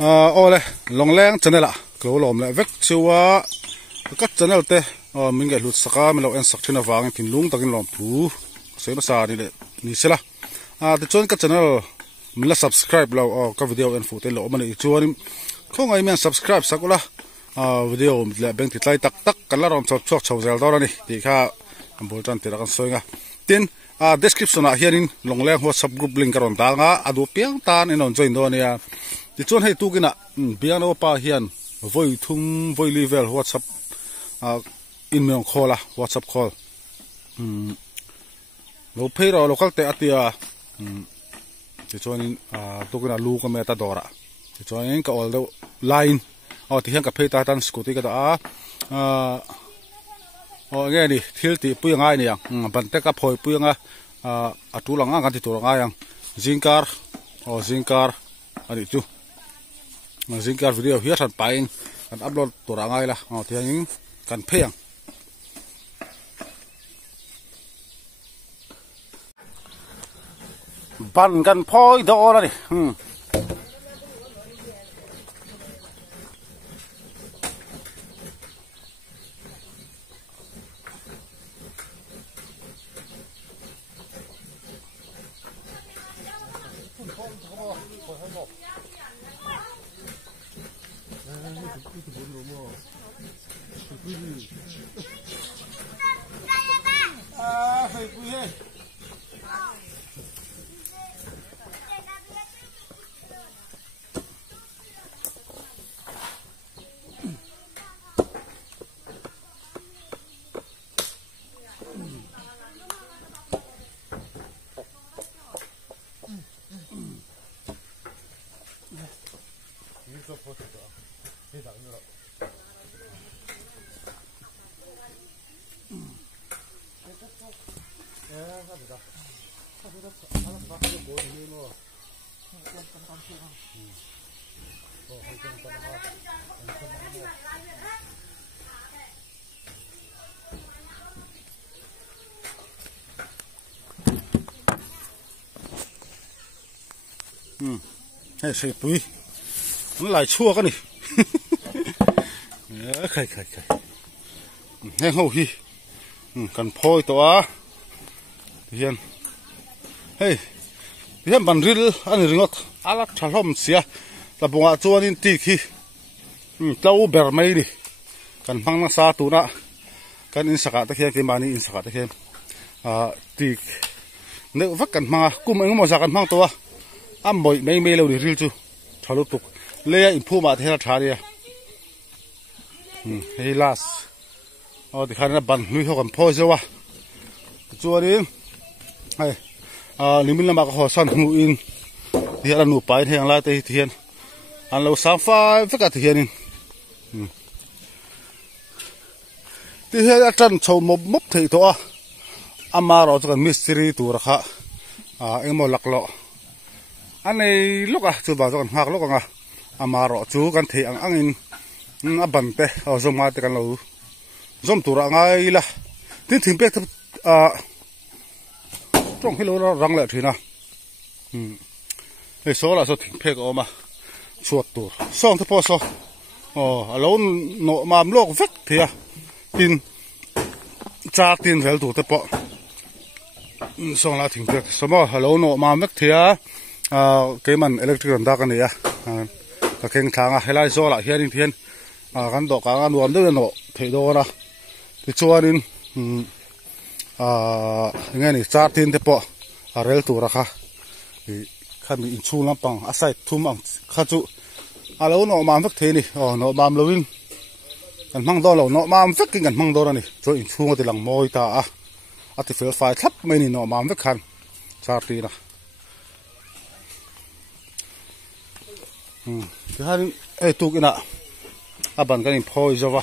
โอ้เลยลงแรงจันละกลัวลมเลยเวกชัวก็จันละเต้มิงเกลุดสักมันเราเอ็นสักชนะฟังทิ้งลุงตะกินลมผู้เสียภาษานี่เลยนี่สิละแต่ชวนก็จันละมันละ subscribe เราก็วิดีโอเอ็นฟูเต้เรามันอีกชวนคงไอ้เมียน subscribe สักละวิดีโอมันละเบ่งติดไลตักกันละรอมชอบชาวเซลล์ตอนนี้ที่ข้าบริจาคติดกันสวยงามทีนdescription อ่ะเฮียนินลงแรงหัว subgroup link กันต่างๆอ่ะดูเพียงตาในนนจอยตัวเนี่ยที่ชวนให้ตู้กินอ่ะเพียงเอาป่าเฮียน voice ทุ่ม voice level WhatsApp in เมือง call ละ WhatsApp call เราเพย์เราคักแต่อัตยาที่ชวนตู้กินอ่ะลูกก็ไม่ตัดดอระที่ชวนนี้ก็ all the line ที่เฮียนกับเพย์ตาตันสกูตี้ก็ไงนี่ทิลตีปุยง่ายนี่ยังบันเทกับพอยปุยง่ายตุลังกันที่ตุลังง่ายยังซิงการอันนี้จูซิงการวิดีโอเฮียทันไปกันอัพโหลดตุลังง่ายละที่ยังกันเพียงบันกันพอยดอแล้วนี่ให้เสร็จปุ้ยมันหลายชั่วกันนี่ใครให้เขาฮีกันพอยตัวเฮียนเฮ้ยเฮียนบันริลอันนี้งดอะไรฉลองเสียแต่บัวจวนนี่ตีขี้เจ้าเบอร์ไม่ดิกันฟังนักษาตัวน่ะกันอินสกัดตะเคียนที่มานี่อินสกัดตะเคียนตีเนื้อฟักกันมากุ้มเองมาจากกันฟังตัวบ่อยไม่เร็วดิริลจูทะลุตุกเลี้ยอินพูมาเทระชาเดียเฮลัสที่ขนาดบันลุยเขากันพ่อเจ้าวะจวนนี้ลิมิลมาก็ขอสั่นหูอินที่เราหนูไปเทียงลายเทียนอันเราสามฟ้าฟักเทียนนี่ที่เฮียจันโชว์มบที่ตัวอามาเราจะกันมิสซิรีตัวระค่ะเอ็งมอลักเลาะอันนี้ลูกจูบาจันหักลูกอามาเราจูกันเทียงอังอินบันเตะสมาติกันเราสมตัวระง่ายละถึงเป๊ะตรงที่เรารังเลยทีนะไอ้โซ่ละโซ่ถึงเป๊ะออกมาชวดตัวส่องที่พอส่องเราโนมามโลกเวกเทียตินจ่าตินเวลตัวที่พอส่องละถึงเป๊ะสมมติเราโนมามเวกเทียเกี่ยมันอิเล็กทริกดักกันเนี่ยก็เก่งทางให้ไล่โซ่ละเฮียนิ่งเทียนกันดอกกันวันเดือนโนเทโดนะที่ชวนนี่ไงนี่จ่าตินที่พอเรลตัวระค่ะข้ามีอินชูลำปังอาศัยทุ่มอังข้าจุเราโนมามเวกเทียนี่โนมามเราวิ่งกันมั่งโดเราโนมามเวกกันมั่งโดนะนี่ช่วยอินชูมาติลังมอยตาอัติเฟลไฟทับไม่นี่โนมามเวกขันจ่าตินนะที่ฮานี่ตุกินะบันกันอินพอยจ้าวะ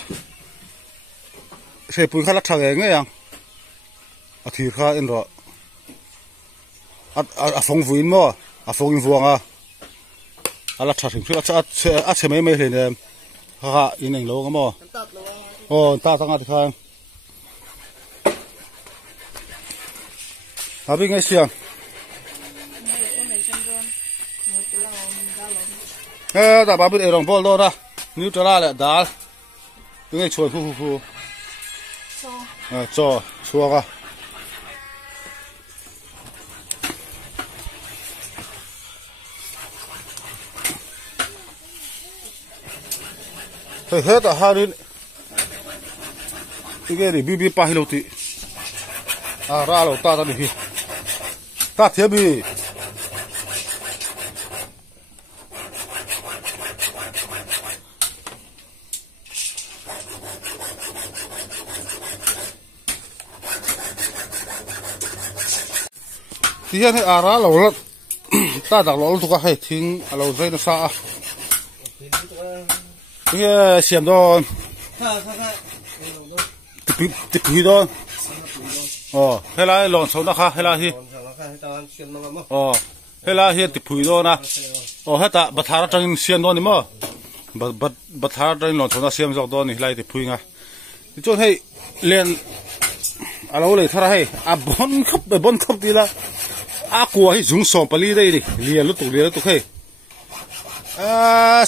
เสพปุยข้ารักษาเองไงยังทีข้าอินรอฟงวินมั้งฟงอินวัวงรักษาถึงอาเชไม่เห็นเลยข้าอินเองโลกมั้งตาตั้งอัดข้างเป็นไงเสียง แต่บาบิดรองบอลโดนะนิวตราแหละดาลตึงไอ้ชวนฟูจ่อชัวร์ก็เฮ้ยแต่ฮารินอีกอย่างนี้บีปะฮิโลติราโลตาตาบีตาเทียบีที่นี่ราโลละตาดักโลละทุกข์ให้ทิ้งเราใจน่าซาที่เสียมโดนติดผีโดนเฮล่าหลอนชนนะคะเฮล่าฮีเฮล่าฮีติดผีโดนนะเฮต้าบัตรจังเสียมโดนนี่มั้งบัตรจังหลอนชนนะเสียมจอกโดนนี่ไล่ติดผีไงที่จนให้เรียนเราเลยท่าให้บอนขับดีละกลัวให้จุงส่งไปลีได้ดิเรียนลุตุให้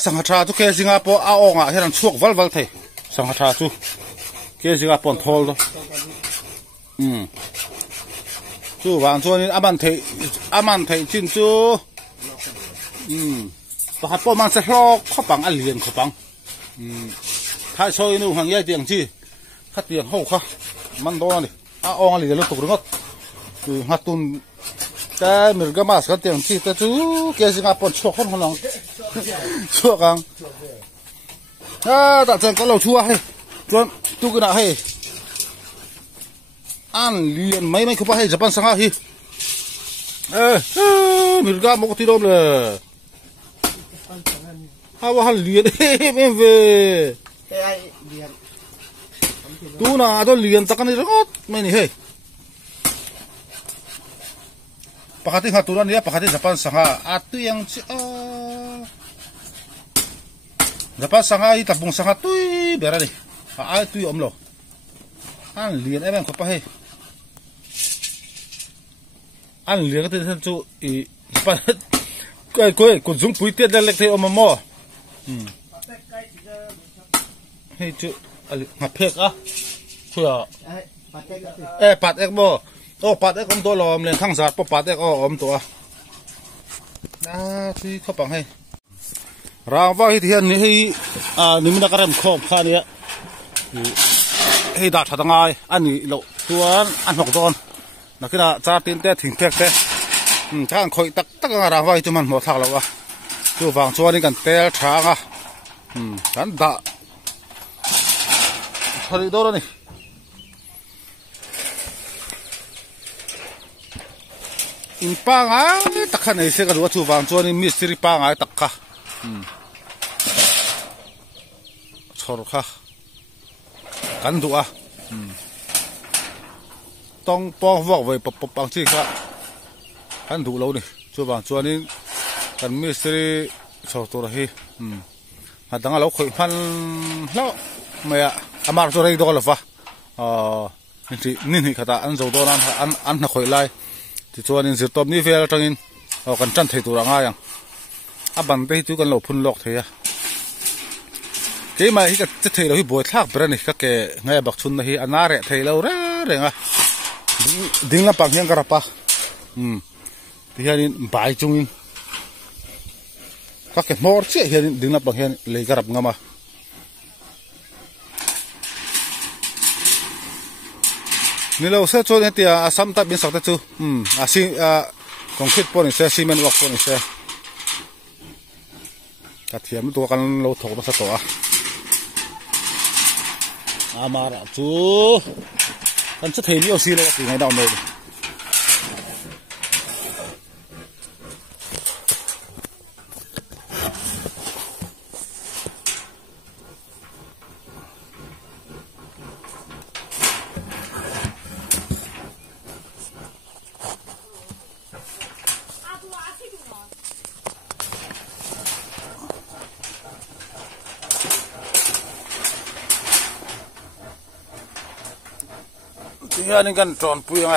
สังหารทุกเคสิงคโปร์องอ่ะให้เราช่วยวัลเทสังหารทุกเคสิงคโปร์ทอลด์จู่วางช่วงนี้อามันเทจินจู่ปะฮับปอมันเสลอกข้อปังอันเลียนข้อปังถ้าช่วยนู่นหังแย่เตียงจีข้าเตียงห้องข้ามันโดนดิองอันเลียนลุตุกรึงก็หัดตุนแต่มีกมาสกันเตียงจีแต่จู่เคสิงคโปร์ช่วยคนหลังช่วยกันแต่เจ้าก็เราช่วยให้จนตุกน่ะให้อันเลียนไม่คือว่าให้ญี่ปุ่นสังหารฮีมีกามกติดอมเลยว่าเลียนไม่เว้ดูนะตัวเลียนตะกันนี่รอดไม่นี่เฮ้ปกติหาตัวนี้ปกติญี่ปุ่นสังหารตัวยังญี่ปุ่นสังหารที่ตับบุงสังหารตุยเบรดิตุยอมโลอันเลียนไม่คือว่าให้อันเลี้ยงก็ที่ท่านจู่ปะก็จุงปุยเตี้ยเล็กเท่ามาหม้อให้จู่หัดเพกเพื่อปัดเอ็กบ่ปัดเอ็กอมตัวลมเลยทั้งสัตว์ปปัดเอ็กอมตัวที่เขาปังให้เราว่าที่อันนี้ให้นี่มันก็เริ่มครบค่านี้ให้ดัดถัดง่ายอันนี้เราตัวอันหกตอนนักกีฬาจ่าตีนเตะถึงเตะช่างคอยตักงานเราไว้จุมันหมดทางแล้ววะจู่ฟังชวนนี่กันเตะช้างกันด่าทะเลโดนนี่อินปังตักขันไอ้เสกดูว่าจู่ฟังชวนนี่มิสซิริปังตักค่ะชอร์ค่ะกันดูต้องป้องบอกไว้ปังที่ครับอันดูเราเนี่ยช่วยบางช่วงนี้กันมิสซิชอบตัวอะไรหาดังเราคุยพันแล้วไม่อามาตัวอะไรตัวละฟ้านี่ขตาอันโจตัวนั้นอันนักคุยไล่ที่ช่วงนี้สิตบนี่เฟลจังอินกันจันทร์ตัวง่ายยังบันเตยจู่กันเราพุ่นหลอกเทียเกี่ยมาที่จะเทเราที่บวยทักเบรนี่ก็แกไงบักชุนนะที่อันน่าเร่เทเราเร่งดิ้งละปังยังกระปะที่เห็นใบจุงก็แค่มอร์เชี่ยเห็นดิ้งละปังเห็นเลยกระปงมานี่เราเสียชนที่อาสัมตัดบินสักแต่จู่ซีคอนกรีตปนเสียซีเมนต์วักปนเสียกัดเทียมตัวกันเราถกมาสักตัวมาละจู่กันจะเทนี่เอาซีเลยสิไงดาวน์เลยที่นี่กันจอนปุยไง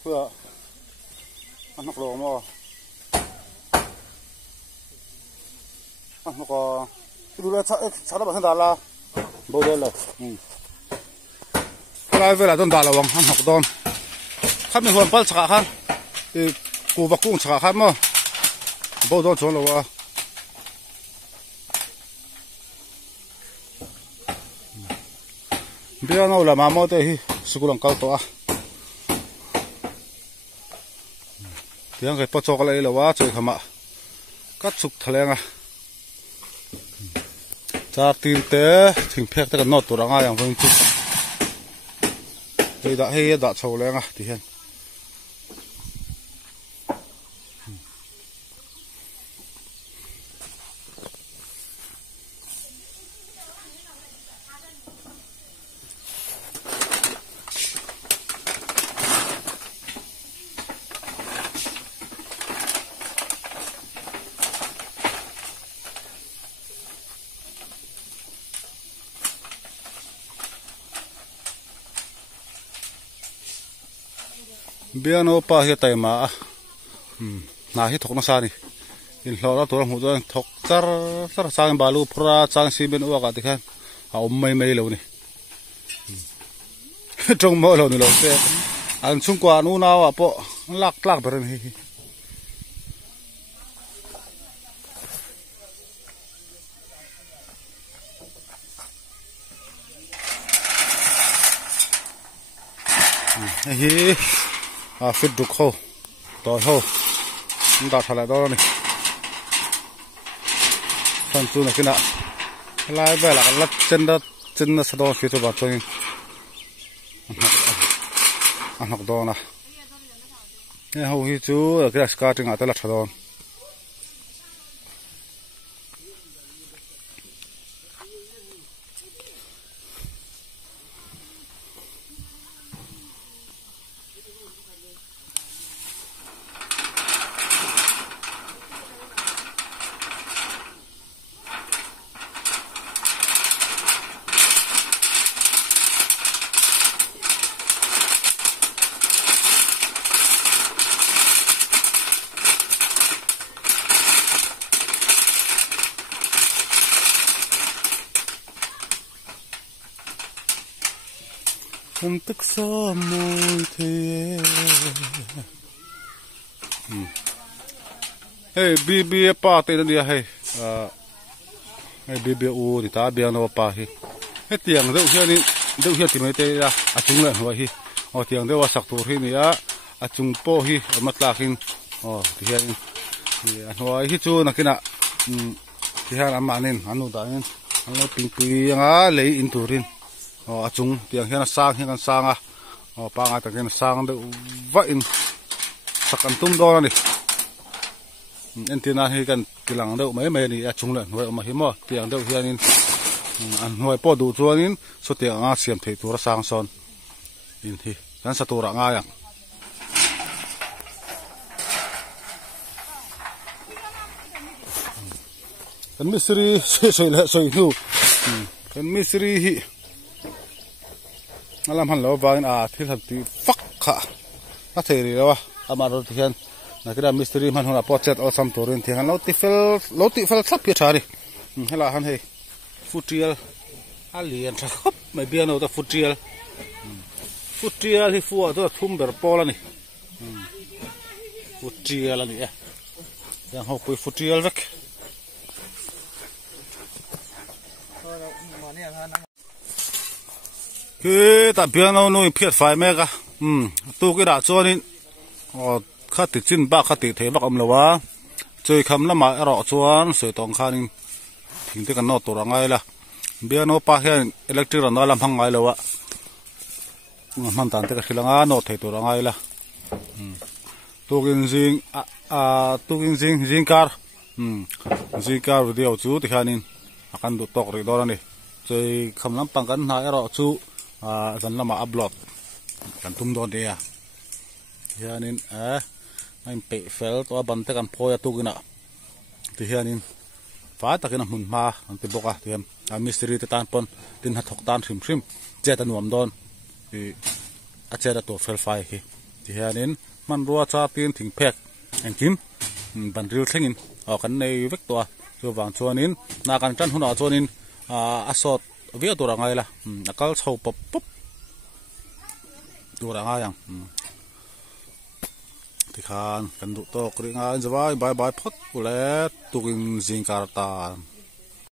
เพื่ออันนักโลมอันนักก็ดูแลชาติบ้านดาราโบเดลเลย lai vela don da lawang han hok don khat mi hon pal chaka khan e ku bakung chaka khan mo bo don chon lawa bia no la ma mo te hi sikulang kal to a tiang ke pachok lai lawa choi khama kat suk thalenga char tin te thing phek te kan not turanga yang veng chu hei da chho lenga ti hen biano pa hi taima na hi thokna sa ni in hlora tur mu zo thok tar sang balu phura chang simen wa ka tikhan a mai lo ni trong mo lo ni lo se an chung kwa nu na wa po lak ber ni hi fit duk ho to ho da thala do ni san tu na kina lai ba la lat chen na sa do fi to ba to ni anak do na e ho hi chu grass cutting ata la thadon không tức gió môi thế hey bibi pa te dia hey hey bibi u di ta bia no pa hi he tiang deu hian ti mai te ya achung la hoi hi o tiang deu wa sak tur hi ni a achung po hi matlakin o ti hian an hoi hi chu nakina ti hian amanin anu da in an lo pingpui anga lei in turin achung tiang hian sang hian sanga pa nga ta ken sang de va in sakan tum do ni entina hi kan tilang deuh mai ni achung la hoi ma hi mo tiang deuh hian in an hoi po du chuanin so tiang nga siam thei tur sang son in hi kan sa tura nga yang kan misri soi nu kan misri hi alam han lo bain thil han ti fak kha a theri lawa amaro thian nakira mystery man hona project or some torin thian lo ti fel thap pi thari hela han he futrial alien tha khop mai biano ta futrial hi fu to thumber pola ni futrial ani ya yang ho pui futrial vek ke ta piano no phiat fai mega tu ki da chuanin khati chin ba khati the bak am lawa choi kham lama ro chuan soi tong khanin thing te kan no to rangai la piano pa hian electric ron lam hang ngai lawa man tan te ka khilanga no thei to rangai la tukin jing kar video chu ti khanin akan du tok ri dorani choi kham lam pang kan na ro chu zan lama upload kan tum don dia hianin ein pe fel to ban te kan phoya tu gina ti hianin fa takin mun ma an ti boka tiam a mystery te tan pon tin ha thok tan hrim che ta nuam don ti a che da to fel fai hi ti hianin man ruwa cha tin thing phek en kim ban ril thlengin kan nei vek to chu wang chuanin na kan tan huna chuanin asot via to rangai la akal chho pop ดูระง่ายยังที่คานกันดูโตกรีง่ายจะว่าบายพอดกูแล้วตุกินจิงการตา